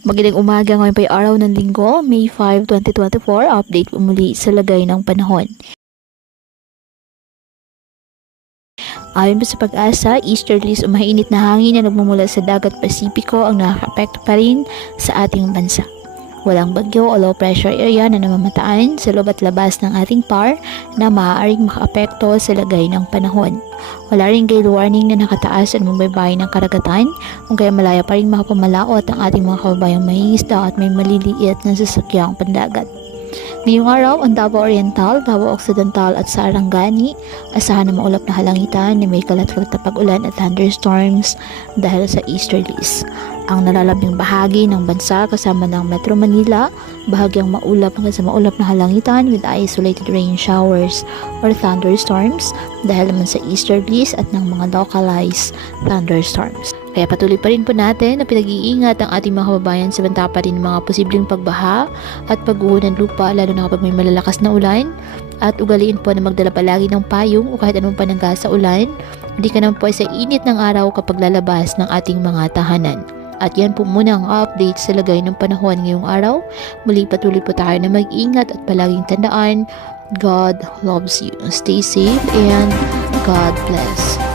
Magandang umaga, ngayon pa yung araw ng linggo, May 5, 2024. Update po muli sa lagay ng panahon. Ayon pa sa Pag-asa, easterlies o mainit na hangin na nagmumula sa dagat Pasipiko ang nakaka-apekto pa rin sa ating bansa. Walang bagyo o low pressure area na namamataan sa loob at labas ng ating PAR na maaaring makaapekto sa lagay ng panahon. Wala ring gale warning na nakataas sa lumbaybayin ng karagatan, kung kaya malaya pa rin makapamalaot ang ating mga kababayang mangingisda at may maliliit na sasakyang pandagat. Ngayong araw, ang Davao Oriental, Davao Occidental at Sarangani, asahan na maulap na halangitan na may kalat-kalat na pag-ulan at thunderstorms dahil sa easterlies. Ang nalalabing bahagi ng bansa kasama ng Metro Manila, bahagyang maulap hanggang sa maulap na halangitan with isolated rain showers or thunderstorms dahil naman sa easterlies at ng mga localized thunderstorms. Kaya patuloy pa rin po natin na pinag-iingat ang ating mga kababayan sa banta pa rin ng mga posibleng pagbaha at pagguho ng lupa lalo na kapag may malalakas na ulan, at ugaliin po na magdala palagi ng payong o kahit anong panangga sa ulan. Hindi ka naman po sa init ng araw kapag lalabas ng ating mga tahanan. At yan po muna ang update sa lagay ng panahon ngayong araw. Muli patuloy po tayo na mag-ingat at palaging tandaan, God loves you. Stay safe and God bless.